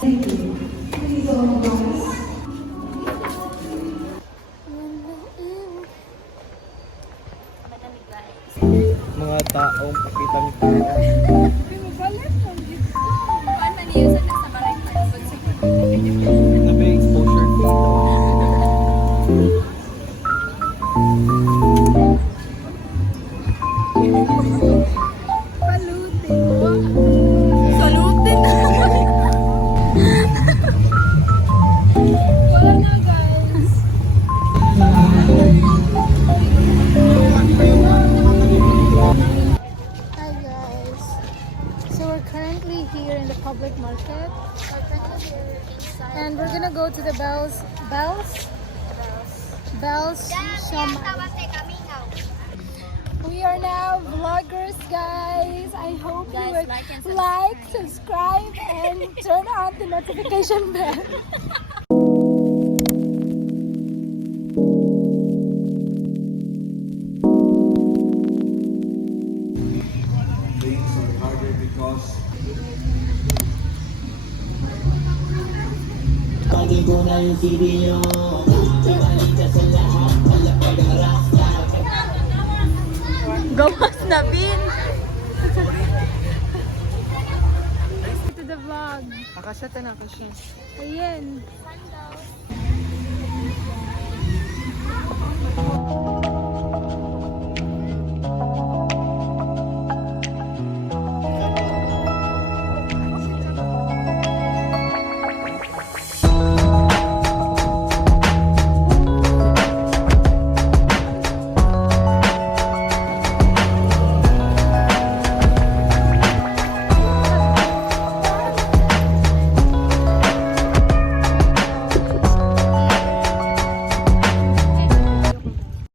Mga taong pakita-mikita. Nabi exposure dito. Salutin. Wala na guys. Hi guys. So we're currently here in the public market. And we're gonna go to the Bells Shomai. We are now vloggers, guys. I hope you would like, subscribe, and turn on the notification bell. Things are harder because pagin ko na yung TV nyo. Ibalik ka sa lahat. Malapag harap ka. Gawas na, Bin! To the vlog. Akasyatan ako siya. Ayan.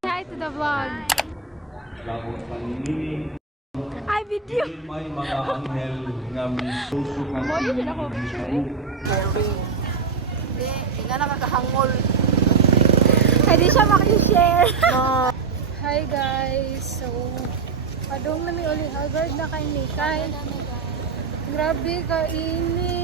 Hi to the vlog. Labot panininig. Ay, video! May mga anghel nga misuso ka. Oh, yun ako picture eh. Hindi, nga nakakahangol. Ay, di siya makishare. Hi guys! So, padong na may uli Haggard na kay Mikay. Grabe ka ini.